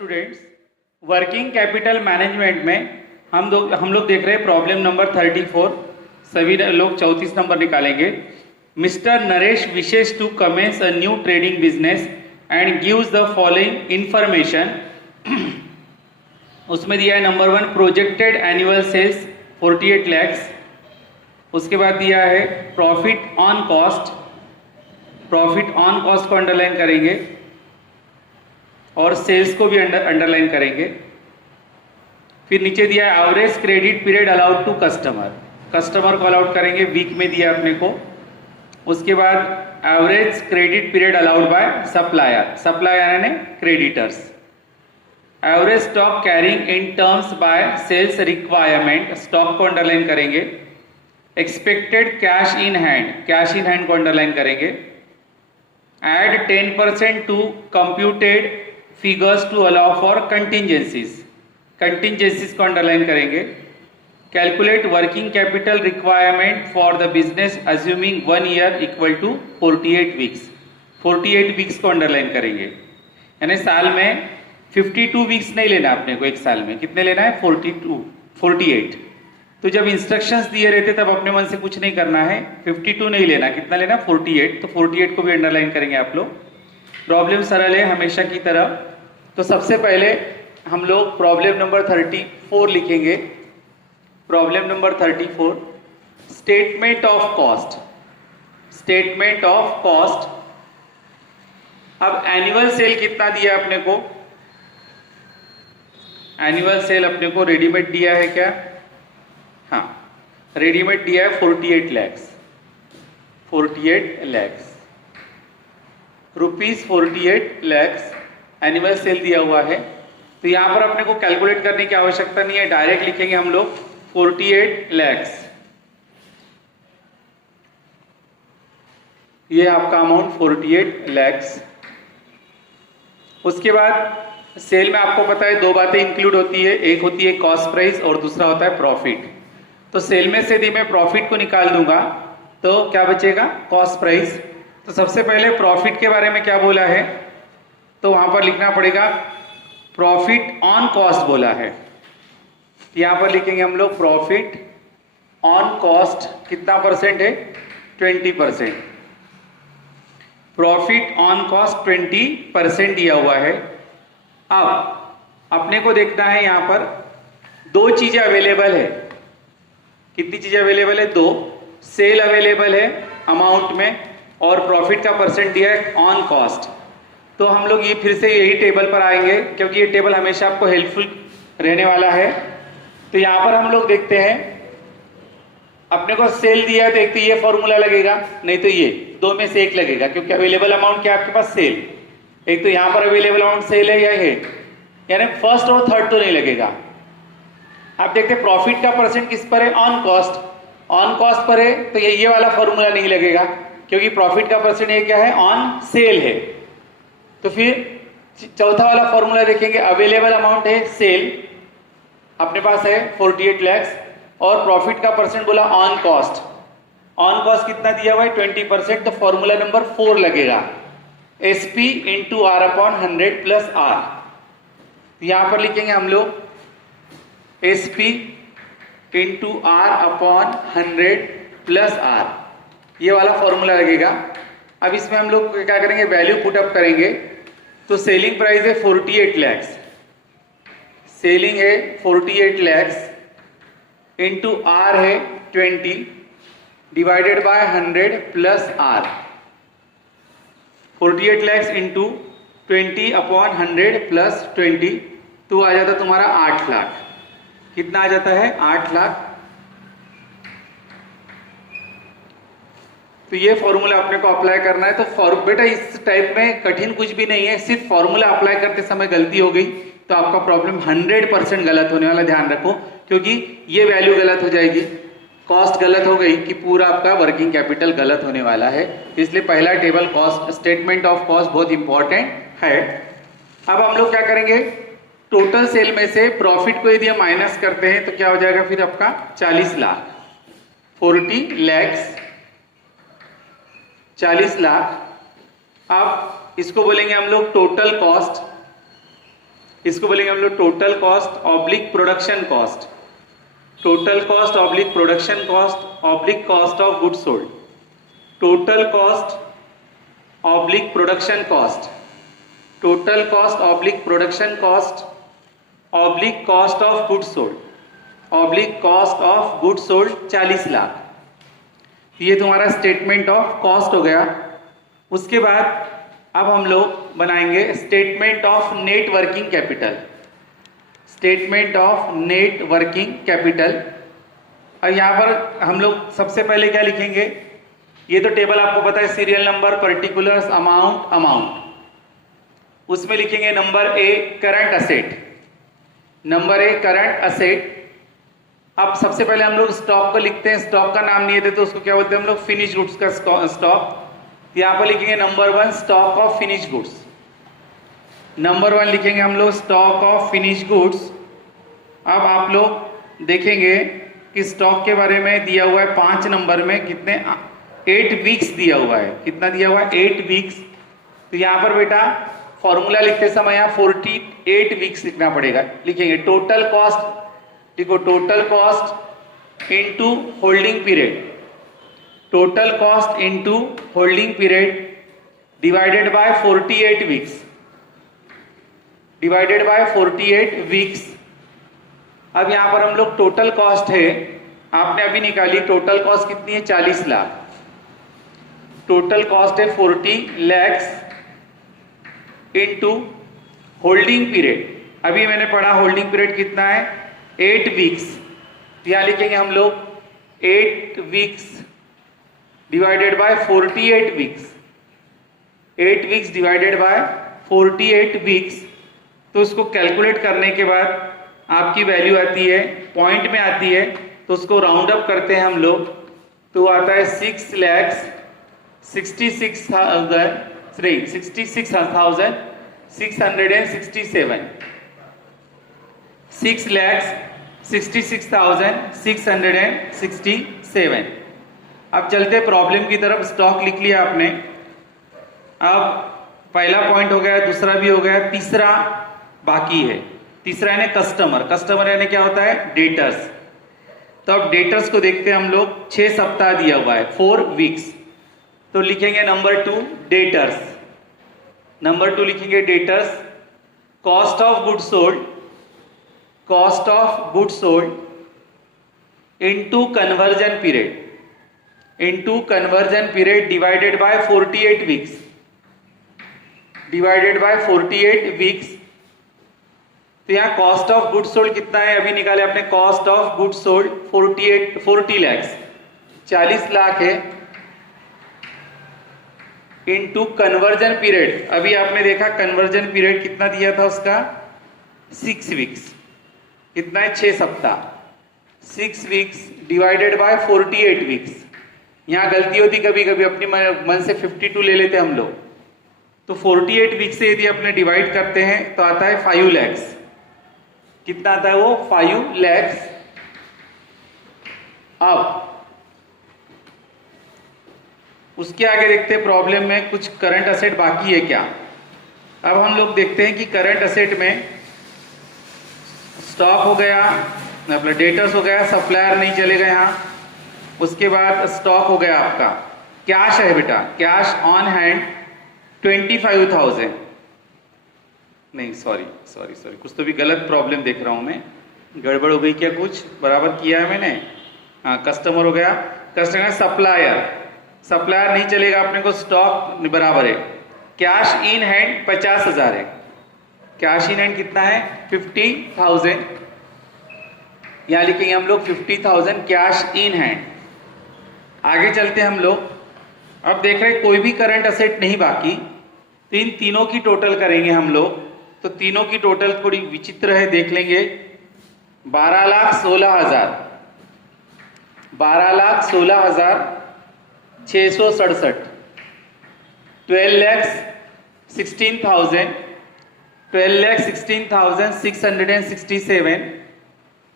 Students, working capital management में हम लोग देख रहे हैं प्रॉब्लम नंबर 34। सभी लोग 34 नंबर निकालेंगे। Mister Naresh wishes to commence a new trading business and gives the following information. उसमें दिया है number 1 projected annual sales 48 lakhs. उसके बाद दिया है profit on cost. Profit on cost को अंडरलाइन करेंगे और सेल्स को भी अंडरलाइन करेंगे। फिर नीचे दिया है average credit period allowed to customer. Customer को अलाउड करेंगे, वीक में दिया अपने को। उसके बाद average credit period allowed by supplier. Supplier यानी creditors. Average stock carrying in terms by sales requirement, stock को अंडरलाइन करेंगे। Expected cash in hand, cash in hand को अंडरलाइन करेंगे। Add 10% to computed figures to allow for contingencies, contingencies को underline करेंगे। Calculate working capital requirement for the business assuming 1 year equal to 48 weeks. 48 weeks को underline करेंगे, यानी साल में 52 weeks नहीं लेना अपने को। एक साल में कितने लेना है? 48। तो जब इंस्ट्रक्शंस दिए रहते तब अपने मन से कुछ नहीं करना है, 52 नहीं लेना। कितना लेना? 48। तो 48 को भी अंडरलाइन करेंगे आप लोग। प्रॉब्लम सरल है हमेशा की तरह। तो सबसे पहले हम लोग प्रॉब्लम नंबर 34 लिखेंगे। Problem number 34, statement of cost. Statement of cost. अब एनुअल सेल कितना दिया अपने को? एनुअल सेल अपने को रेडीमेड दिया है क्या? हाँ, रेडीमेड दिया है 48 lakhs. 48 lakhs rupees 48 lakhs annual sale दिया हुआ है। तो यहां पर अपने को कैलकुलेट करने की आवश्यकता नहीं है, डायरेक्ट लिखेंगे हम लोग 48 लैक्स। ये आपका अमाउंट 48 लैक्स। उसके बाद सेल में आपको पता है दो बातें इंक्लूड होती है, एक होती है कॉस्ट प्राइस और दूसरा होता है प्रॉफिट। तो सेल में से यदि मैं प्रॉफिट को निकाल दूंगा तो क्या बचेगा? Cost price. तो सबसे पहले प्रॉफिट के बारे में क्या बोला है, तो वहां पर लिखना पड़ेगा प्रॉफिट ऑन कॉस्ट बोला है। यहां पर लिखेंगे हम लोग प्रॉफिट ऑन कॉस्ट। कितना परसेंट है? 20%। प्रॉफिट ऑन कॉस्ट 20% दिया हुआ है। अब अपने को देखना है यहां पर दो चीजें अवेलेबल है। कितनी चीजें अवेलेबल है? 2। सेल अवेलेबल है अमाउंट में और प्रॉफिट का परसेंट दिया है ऑन कॉस्ट। तो हम लोग ये फिर से यही टेबल पर आएंगे क्योंकि ये टेबल हमेशा आपको हेल्पफुल रहने वाला है। तो यहां पर हम लोग देखते हैं अपने को सेल दिया है तो एक तो ये फॉर्मूला लगेगा, नहीं तो ये, दो में से एक लगेगा क्योंकि अवेलेबल अमाउंट क्या आपके पास? सेल। एक तो यहां पर अवेलेबल अमाउंट सेल है या है, यानी फर्स्ट और थर्ड तो नहीं लगेगा। आप देखते हैं प्रॉफिट का परसेंट किस पर है? On cost. On cost per है तो ये वाला फॉर्मूला नहीं लगेगा क्योंकि प्रॉफिट का परसेंट ये क्या है? ऑन सेल है। तो फिर चौथा वाला फॉर्मूला देखेंगे, अवेलेबल अमाउंट है सेल, अपने पास है 48 लैक्स और प्रॉफिट का परसेंट बोला ऑन कॉस्ट। ऑन कॉस्ट कितना दिया हुआ है? 20%। तो फॉर्मूला नंबर 4 लगेगा, SP into R upon 100 plus R. यहां पर लिखेंगे हम लोग SP into R upon 100 plus R, ये वाला फॉर्मूला लगेगा। अब इसमें हम लोग क्या करेंगे? वैल्यू पुटअप करेंगे। तो सेलिंग प्राइस है 48 लैक्स, सेलिंग है 48 लैक्स इंटू आर है 20 divided by 100 plus R. 48 lakhs into 20 upon 100 plus 20 तो आ जाता तुम्हारा 8 लाख। कितना आ जाता है? 8 लाख। तो ये फॉर्मूला अपने को अप्लाई करना है। तो बेटा इस टाइप में कठिन कुछ भी नहीं है, सिर्फ फॉर्मूला अप्लाई करते समय गलती हो गई तो आपका प्रॉब्लम 100% गलत होने वाला, ध्यान रखो, क्योंकि ये वैल्यू गलत हो जाएगी, कॉस्ट गलत हो गई कि पूरा आपका वर्किंग कैपिटल गलत होने वाला है। इसलिए पहला table cost, statement of cost बहुत इंपॉर्टेंट है। अब हम लोग क्या करेंगे? टोटल सेल में से प्रॉफिट को यदि हम माइनस करते हैं तो क्या हो जाएगा फिर आपका? 40 लाख। 40 लैक्स 40 लाख। अब इसको बोलेंगे हम लोग टोटल कॉस्ट। इसको बोलेंगे हम लोग total cost oblique production cost, total cost oblique production cost oblique cost of goods sold, total cost oblique production cost, total cost oblique production cost oblique cost of goods sold, oblique cost of goods sold 40 lakh. ये तुम्हारा statement of cost हो गया। उसके बाद अब हम लोग बनाएंगे statement of net working capital, statement of net working capital. और यहाँ पर हम लोग सबसे पहले क्या लिखेंगे, ये तो टेबल आपको पता है, serial number, particulars, amount, amount. उसमें लिखेंगे number A current asset, number A current asset. अब सबसे पहले हम लोग स्टॉक को लिखते हैं, स्टॉक का नाम नहीं देते तो उसको क्या बोलते हैं हम लोग, फिनिश गुड्स का स्टॉक। यहाँ पर लिखेंगे number 1 stock of finish goods, number 1 लिखेंगे हम लोग स्टॉक ऑफ फिनिश गुड्स। अब आप लोग देखेंगे कि स्टॉक के बारे में दिया हुआ है 5 नंबर में कितने, 8 वीक्स दिया हुआ है। कितना दिया हुआ है, 8 वीक्स। तो यहाँ पर बेटा फॉर्मूला लिखते समय यहाँ 48 वीक्स लिखना पड़ेगा। लिखेंगे टोटल कॉस्ट, देखो total cost into holding period, total cost into holding period divided by 48 weeks, divided by 48 weeks. अब यहां पर हम लोग टोटल कॉस्ट है, आपने अभी निकाली, टोटल कॉस्ट कितनी है, 40 लाख। टोटल कॉस्ट है 40 लैक्स इनटू होल्डिंग पीरियड, अभी मैंने पढ़ा होल्डिंग पीरियड कितना है, 8 वीक्स। यहां लिखेंगे हम लोग 8 weeks divided by 48 weeks, 8 weeks divided by 48 weeks. तो उसको कैलकुलेट करने के बाद आपकी वैल्यू आती है, पॉइंट में आती है, तो उसको राउंड अप करते हैं हम लोग, तो आता है 6,66,667, 6,66,667। अब चलते प्रॉब्लम की तरफ। स्टॉक लिख लिया आपने। अब पहला पॉइंट हो गया, दूसरा भी हो गया, तीसरा बाकी है। तीसरा है कस्टमर, कस्टमर यानी क्या होता है, डेटर्स। तो अब डेटर्स को देखते हैं हम लोग, 6 सप्ताह दिया हुआ है, 4 वीक्स। तो लिखेंगे नंबर 2 डेटर्स, नंबर 2 लिखेंगे debtors. Cost of good sold, cost of good sold into conversion period, into conversion period divided by 48 weeks, divided by 48 weeks. तो यहाँ कॉस्ट ऑफ गुड सोल्ड कितना है, अभी निकाले आपने, cost of good sold 40 lakhs, 40 lakh है, into conversion period. अभी आपने देखा कन्वर्जन पीरियड कितना दिया था उसका, 6 वीक्स। कितना है, 6 सप्ताह। 6 वीक्स डिवाइडेड बाय 48 वीक्स। यहाँ गलती होती कभी कभी, अपनी मन से 52 ले लेते हम लोग। तो 48 वीक से यदि अपने डिवाइड करते हैं तो आता है 5 लैक्स। कितना आता है वो, 5 लैक्स। अब उसके आगे देखते हैं प्रॉब्लम में कुछ करंट असेट बाकी है क्या। अब हम लोग देखते हैं कि करंट असेट में स्टॉक हो गया, मतलब डेटर्स हो गया, सप्लायर नहीं चलेगा यहाँ। उसके बाद स्टॉक हो गया आपका, कैश है बेटा, कैश ऑन हैंड 25,000, नहीं सॉरी, कुछ तो भी गलत प्रॉब्लम देख रहा हूं मैं, गड़बड़ हो गई क्या, कुछ बराबर किया है मैंने। हाँ, कस्टमर हो गया, कस्टमर। सप्लायर, सप्लायर नहीं चलेगा अपने को, स्टॉक बराबर है। कैश इन हैंड 50,000 है, कैश इन हैंड कितना है, 50,000। यहां लिखेंगे हम लोग 50,000 कैश इन हैंड। आगे चलते हम लोग, अब देख रहे कोई भी करंट असेट नहीं बाकी, तो इन तीनों की टोटल करेंगे हम लोग। तो तीनों की टोटल थोड़ी विचित्र है, देख लेंगे। 12,16,000, 12,16,667, 12,16,000, 12,16,667।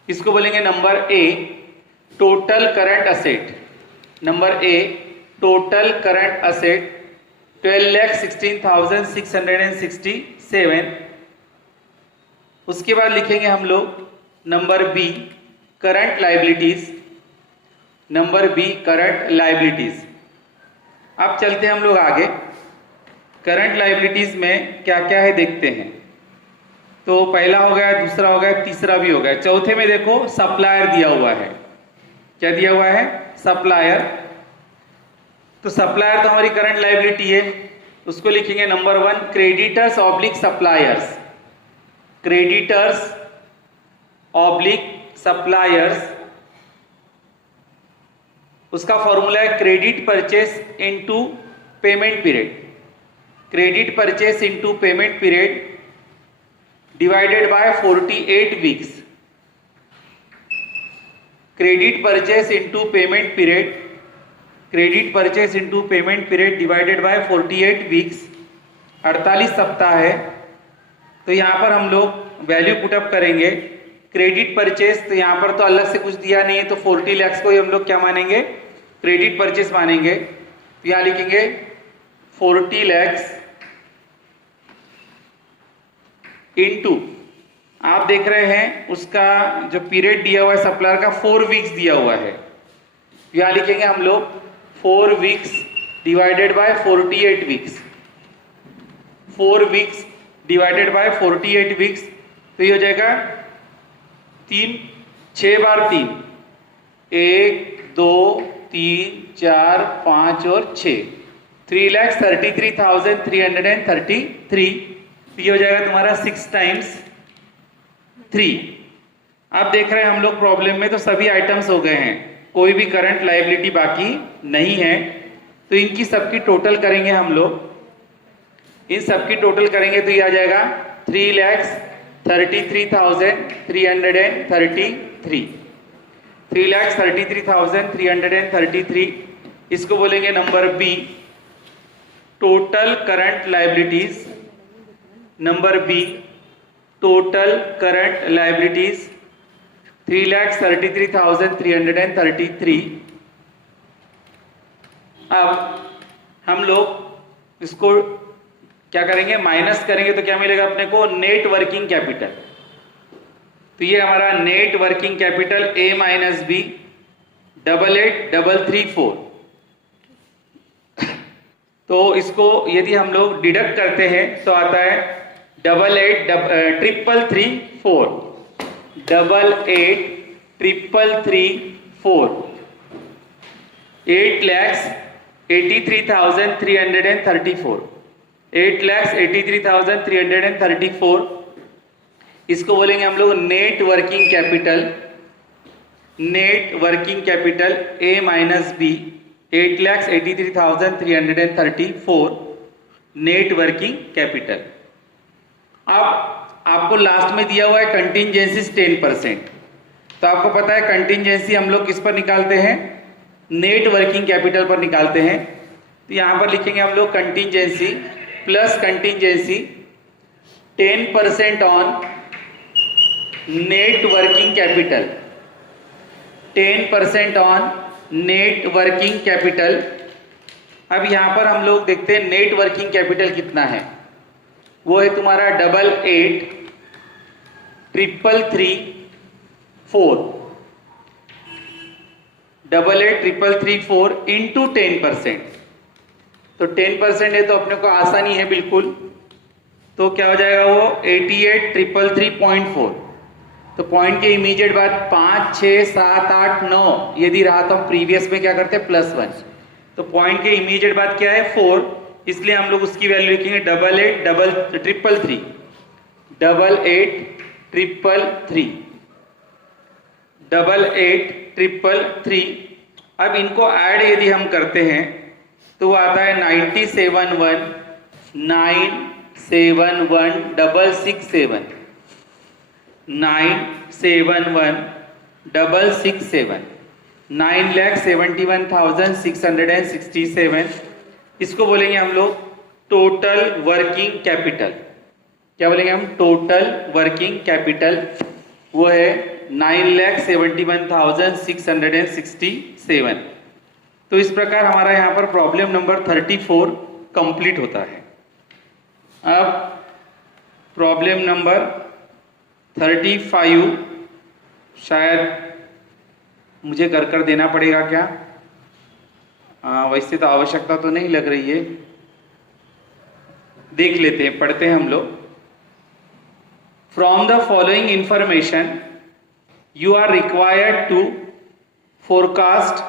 इसको बोलेंगे number A total current asset, number A total current asset 12,16,667। उसके बाद लिखेंगे हम लोग number B current liabilities, number B current liabilities. अब चलते हैं हम लोग आगे। करंट लाइबिलिटीज में क्या क्या है देखते हैं। तो पहला हो गया, दूसरा हो गया, तीसरा भी हो गया। चौथे में देखो सप्लायर दिया हुआ है। क्या दिया हुआ है? सप्लायर। तो सप्लायर तो हमारी करंट लाइबिलिटी है, उसको लिखेंगे number 1 creditors oblique suppliers, creditors oblique suppliers. उसका फॉर्मूला है credit purchase into payment period, credit purchase into payment period divided by 48 weeks, credit purchase into payment period, credit purchase into payment period divided by 48 weeks, 48 सप्ताह है। तो यहाँ पर हम लोग value put up करेंगे। क्रेडिट परचेस तो यहाँ पर तो अलग से कुछ दिया नहीं है, तो 40 लाख को ही हम लोग क्या मानेंगे? क्रेडिट परचेस मानेंगे। तो यहाँ लिखेंगे 40 लाख इनटू, आप देख रहे हैं उसका जो पीरियड दिया हुआ है सप्लायर का 4 वीक्स दिया हुआ है। यहाँ लिखेंगे हम लोग 4 weeks divided by 48 weeks, 4 weeks divided by 48 weeks. तो ये हो जाएगा 3, 6 बार 3, 1 2 3 4 5 और 6, 3,33,333। ये हो जाएगा तुम्हारा 6 टाइम्स 3। आप देख रहे हैं हम लोग प्रॉब्लम में तो सभी आइटम्स हो गए हैं, कोई भी करंट लायबिलिटी बाकी नहीं है। तो इनकी सबकी टोटल करेंगे हम लोग, इन सबकी टोटल करेंगे तो ये आ जाएगा 3,33,333, 3,33,333। इसको बोलेंगे number B total current liabilities, number B total current liabilities 3,33,333। अब हम लोग इसको क्या करेंगे? माइनस करेंगे तो क्या मिलेगा अपने को? Net working capital. तो ये हमारा net working capital A minus B 88,334। तो इसको यदि हम लोग डिडक्ट करते हैं तो आता है 88,334, 88,334, 8,83,334, 8,83,334। इसको बोलेंगे हम लोग net working capital, net working capital A minus B 8,83,334 net working capital. अब आपको लास्ट में दिया हुआ है कंटिंजेंसीज 10%। तो आपको पता है कंटिंजेंसी हम लोग किस पर निकालते हैं? नेट वर्किंग कैपिटल पर निकालते हैं। तो यहां पर लिखेंगे हम लोग contingency plus contingency 10% on net working capital, 10% on net working capital. अब यहां पर हम लोग देखते हैं नेट वर्किंग कैपिटल कितना है। वो है तुम्हारा 88,333,4, 88,333,4 इंटू 10%। तो 10% है तो अपने को आसानी है बिल्कुल। तो क्या हो जाएगा वो 88,333.4। तो पॉइंट के इमीडिएट बाद 5 6 7 8 9 यदि रहा तो हम प्रीवियस में क्या करते हैं +1। तो पॉइंट के इमीडिएट बाद क्या है 4, इसलिए हम लोग उसकी वैल्यू लिखेंगे 88,333, 88,333, 88,333। अब इनको ऐड यदि हम करते हैं तो वो आता है 971,971,667, 971,667, 9,71,667। इसको बोलेंगे हम लोग टोटल वर्किंग कैपिटल। क्या बोलेंगे हम? Total working capital. वो है 9,71,667। तो इस प्रकार हमारा यहाँ पर प्रॉब्लम नंबर 34 कंप्लीट होता है। अब प्रॉब्लम नंबर 35 शायद मुझे कर देना पड़ेगा क्या? वैसे तो आवश्यकता तो नहीं लग रही है, देख लेते हैं, पढ़ते हैं हम लोग। From the following information you are required to forecast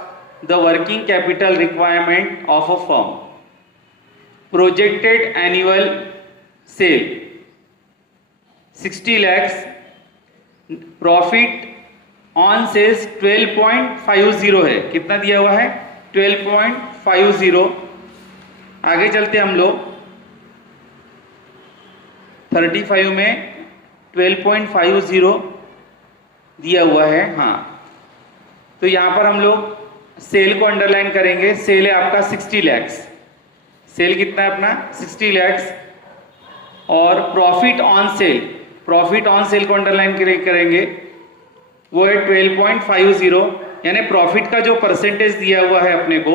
the working capital requirement of a firm. Projected annual sale 60 lakhs, profit on sales 12.50 है। कितना दिया हुआ है? 12.50। आगे चलते हम लोग, 35 में 12.50 दिया हुआ है। हाँ, तो यहां पर हम लोग सेल को अंडरलाइन करेंगे। सेल है आपका 60 lakhs। सेल कितना है अपना? 60 lakhs। और profit on cell, profit on cell को अंडरलाइन करेंगे, वो है 12.50। यानी प्रॉफिट का जो परसेंटेज दिया हुआ है अपने को,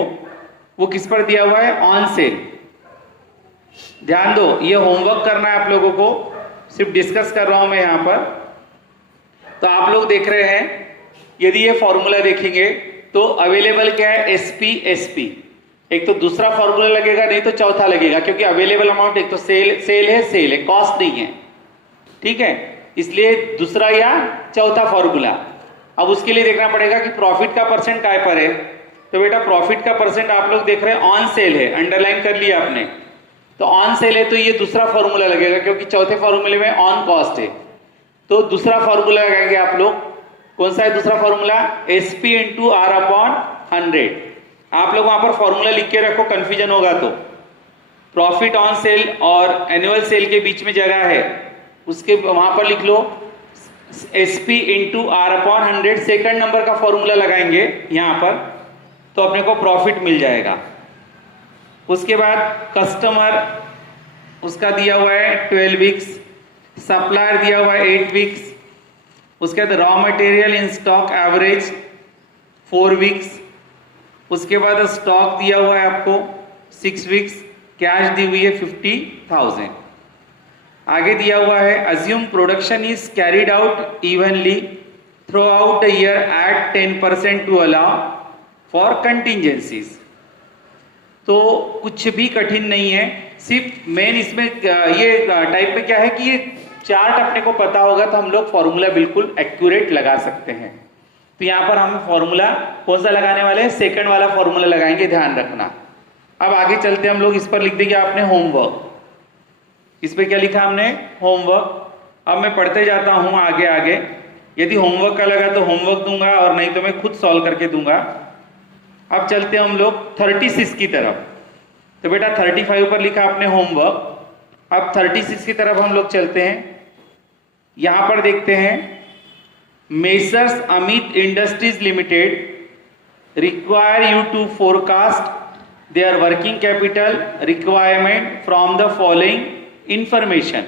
वो किस पर दिया हुआ है? On sale. ध्यान दो, ये होमवर्क करना है आप लोगों को, सिर्फ डिस्कस कर रहा हूं मैं यहां पर। तो आप लोग देख रहे हैं, यदि ये फॉर्मूला देखेंगे तो अवेलेबल क्या है? SP SP. एक तो दूसरा फॉर्मूला लगेगा, नहीं तो चौथा लगेगा, क्योंकि अवेलेबल अमाउंट एक तो सेल है, कॉस्ट नहीं है। ठीक है, इसलिए दूसरा या चौथा फॉर्मूला। अब उसके लिए देखना पड़ेगा कि प्रॉफिट का परसेंट काय पर है। तो बेटा प्रॉफिट का परसेंट आप लोग देख रहे हैं ऑन सेल है, अंडरलाइन कर लिया आपने। तो ऑन सेल है तो ये दूसरा फॉर्मूला लगेगा, क्योंकि चौथे फॉर्मूले में ऑन कॉस्ट है। तो दूसरा फॉर्मूला लगाएंगे आप लोग। कौन सा है दूसरा formula? SP into R upon 100। आप लोग वहां पर फॉर्मूला लिख के रखो, कंफ्यूजन होगा तो। प्रॉफिट ऑन सेल और एनुअल सेल के बीच में जगह है, उसके वहां पर लिख लो SP into R upon 100। Second number का फॉर्मूला लगाएंगे यहां पर, तो अपने को प्रॉफिट मिल जाएगा। उसके बाद कस्टमर उसका दिया हुआ है 12 वीक्स, सप्लायर दिया हुआ है 8 वीक्स। उसके बाद raw material in stock average 4 weeks. उसके बाद स्टॉक दिया हुआ है आपको 6 वीक्स। कैश दी हुई है 50,000। आगे दिया हुआ है assume production is carried out evenly throughout the year at 10% to allow for contingencies. तो कुछ भी कठिन नहीं है, सिर्फ मेन इसमें ये टाइप में क्या है कि ये चार्ट अपने को पता होगा तो हम लोग फॉर्मूला बिल्कुल एक्यूरेट लगा सकते हैं। तो यहां पर हम फॉर्मूला कौन सा लगाने वाले हैं? सेकंड वाला फॉर्मूला लगाएंगे, ध्यान रखना। अब आगे चलते हम लोग, इस पर लिख देंगे आपने होमवर्क। इस पे क्या लिखा हमने? होमवर्क। अब मैं पढ़ते जाता हूं आगे आगे। यदि होमवर्क का लगा तो होमवर्क दूंगा, और नहीं तो मैं खुद सॉल्व करके दूंगा। अब चलते हम लोग 36 की तरफ। तो बेटा 35 पर लिखा आपने होमवर्क। अब 36 की तरफ हम लोग चलते हैं। यहां पर देखते हैं, messrs Amit industries limited require you to forecast their working capital requirement from the following information.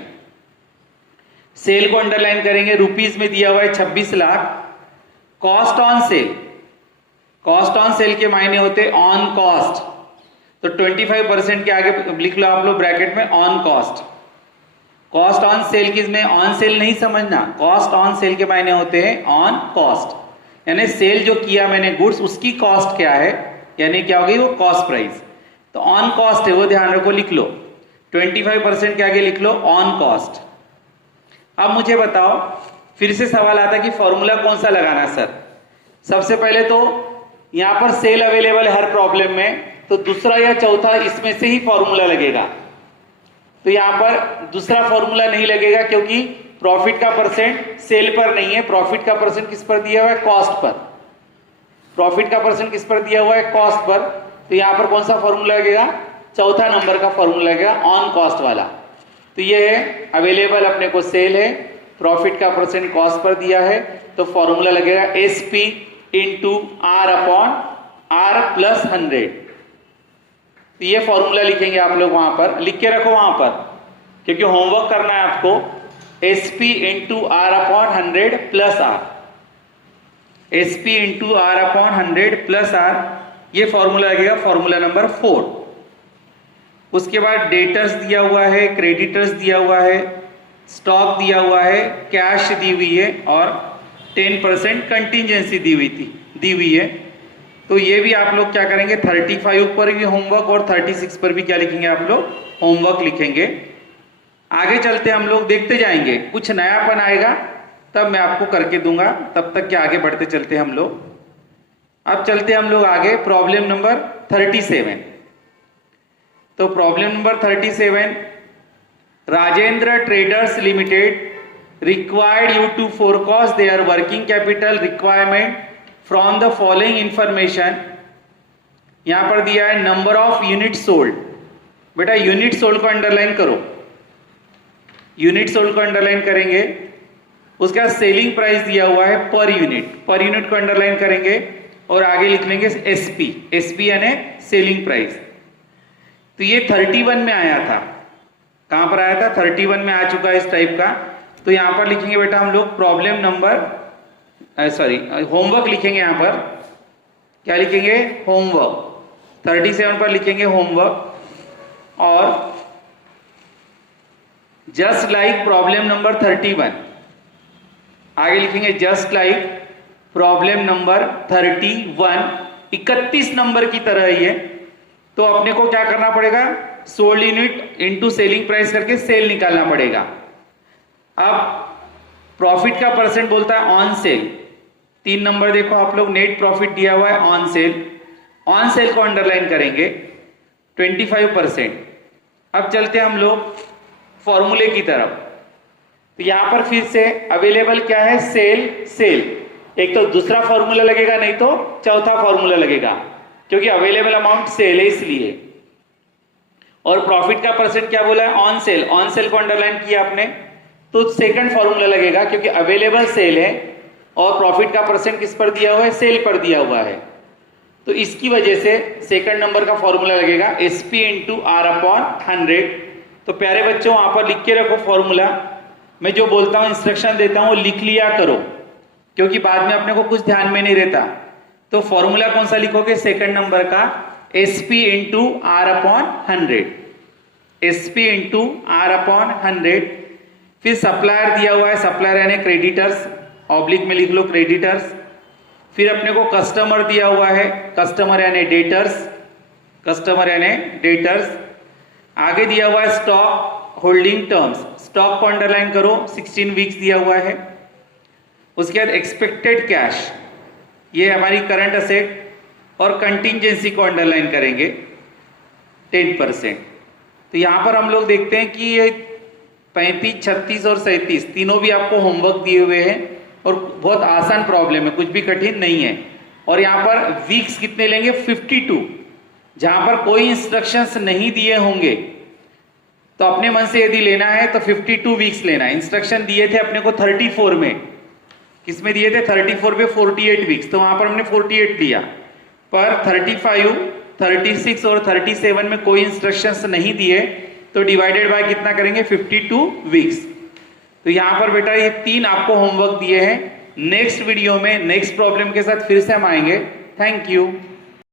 Sale को अंडरलाइन करेंगे, रुपीज में दिया हुआ है 26 lakh. Cost on sale, cost on sale के मायने होते ऑन कॉस्ट, तो 25% के आगे लिख लो आप लोग ब्रैकेट में on cost. Cost on cell किसमें? ऑन सेल नहीं समझना, कॉस्ट ऑन सेल के मायने होते हैं ऑन कॉस्ट, यानी सेल जो किया मैंने गुड्स उसकी कॉस्ट क्या है, यानी क्या हो गई वो कॉस्ट प्राइस। तो ऑन कॉस्ट है वो ध्यान रखो, लिख लो। 25% के आगे लिख लो ऑन कॉस्ट। अब मुझे बताओ, फिर से सवाल आता है कि फॉर्मूला कौन सा लगाना सर। सबसे पहले तो यहां पर सेल अवेलेबल है हर प्रॉब्लम में, तो दूसरा या चौथा इसमें से ही फॉर्मूला लगेगा। तो यहां पर दूसरा फॉर्मूला नहीं लगेगा, क्योंकि प्रॉफिट का परसेंट सेल पर नहीं है, प्रॉफिट का परसेंट किस पर दिया हुआ है? Cost per. प्रॉफिट का परसेंट किस पर दिया हुआ है? Cost per. तो यहां पर कौन सा फॉर्मूला लगेगा? चौथा नंबर का फॉर्मूला लगेगा, ऑन कॉस्ट वाला। तो ये है अवेलेबल अपने को सेल है, प्रॉफिट का परसेंट कॉस्ट पर दिया है, तो फॉर्मूला लगेगा SP into R upon R plus 100। तो ये फॉर्मूला लिखेंगे आप लोग, वहां पर लिख के रखो वहां पर, क्योंकि होमवर्क करना है आपको। SP into R upon 100 plus R, SP into R upon 100 plus R, ये फॉर्मूला लगेगा फॉर्मूला नंबर 4। उसके बाद डेटर्स दिया हुआ है, क्रेडिटर्स दिया हुआ है, स्टॉक दिया हुआ है, कैश दी हुई है और 10% कंटिजेंसी दी हुई है। तो ये भी आप लोग क्या करेंगे, 35 पर भी होमवर्क और 36 पर भी क्या लिखेंगे आप लोग, होमवर्क लिखेंगे। आगे चलते हम लोग देखते जाएंगे, कुछ नयापन आएगा तब मैं आपको करके दूंगा, तब तक के आगे बढ़ते चलते हम लोग। अब चलते हम लोग आगे, प्रॉब्लम नंबर 37। तो problem number 37, Rajendra traders limited required you to forecast their working capital requirement from the following information। यहां पर दिया है नंबर ऑफ यूनिट सोल्ड। बेटा यूनिट सोल्ड को अंडरलाइन करो, यूनिट सोल्ड को अंडरलाइन करेंगे। उसके बाद सेलिंग प्राइस दिया हुआ है पर यूनिट को अंडरलाइन करेंगे और आगे लिख लेंगे एसपी यानी सेलिंग प्राइस। तो ये 31 में आया था, कहां पर आया था, 31 में आ चुका है इस टाइप का। तो यहां पर लिखेंगे बेटा हम लोग प्रॉब्लम नंबर होमवर्क लिखेंगे। यहां पर क्या लिखेंगे, होमवर्क। 37 पर लिखेंगे होमवर्क और जस्ट लाइक प्रॉब्लम नंबर 31 आगे लिखेंगे just like problem number 31, 31 number की तरह ही है। तो अपने को क्या करना पड़ेगा, sold unit into selling price करके सेल निकालना पड़ेगा। अब प्रॉफिट का परसेंट बोलता है ऑन सेल। 3 नंबर देखो आप लोग, नेट प्रॉफिट दिया हुआ है ऑन सेल को अंडरलाइन करेंगे 25%। अब चलते हम लोग फॉर्मूले की तरफ। तो यहां पर फिर से अवेलेबल क्या है, सेल। एक तो दूसरा फॉर्मूला लगेगा, नहीं तो चौथा फॉर्मूला लगेगा, क्योंकि अवेलेबल अमाउंट सेल है इसलिए। और प्रॉफिट का परसेंट क्या बोला है, ऑन सेल को अंडरलाइन किया आपने, तो सेकंड फॉर्मूला लगेगा, क्योंकि अवेलेबल सेल है और प्रॉफिट का परसेंट किस पर दिया हुआ है, सेल पर दिया हुआ है। तो इसकी वजह से सेकंड नंबर का फॉर्मूला लगेगा SP इंटू R अपॉन 100। तो प्यारे बच्चों वहां पर लिख के रखो फॉर्मूला। मैं जो बोलता हूं इंस्ट्रक्शन देता हूं लिख लिया करो, क्योंकि बाद में अपने को कुछ ध्यान में नहीं रहता। तो फॉर्मूला कौन सा लिखोगे, सेकंड नंबर का SP into R upon 100, SP into R upon 100। फिर सप्लायर दिया हुआ है, सप्लायर यानी क्रेडिटर्स, ऑब्लिक में लिख लो क्रेडिटर्स। फिर अपने को कस्टमर दिया हुआ है, कस्टमर यानी डेटर्स। आगे दिया हुआ है स्टॉक होल्डिंग टर्म्स, स्टॉक को अंडरलाइन करो, 16 वीक्स दिया हुआ है। उसके बाद एक्सपेक्टेड कैश, ये हमारी करंट असेट और कंटिजेंसी को अंडरलाइन करेंगे 10%। तो यहां पर हम लोग देखते हैं कि ये 35, 36 और 37 तीनों भी आपको होमवर्क दिए हुए हैं और बहुत आसान प्रॉब्लम है, कुछ भी कठिन नहीं है। और यहाँ पर वीक्स कितने लेंगे, 52। जहां पर कोई इंस्ट्रक्शंस नहीं दिए होंगे तो अपने मन से यदि लेना है तो 52 वीक्स लेना है। इंस्ट्रक्शन दिए थे अपने को 34 में, किस में दिए थे, 34 पे 48 वीक्स, तो वहां पर हमने 48 लिया। पर 35, 36 और 37 में कोई इंस्ट्रक्शंस नहीं दिए, तो डिवाइडेड बाय कितना करेंगे, 52 वीक्स। तो यहां पर बेटा ये 3 आपको होमवर्क दिए हैं। नेक्स्ट वीडियो में नेक्स्ट प्रॉब्लम के साथ फिर से हम आएंगे। Thank you.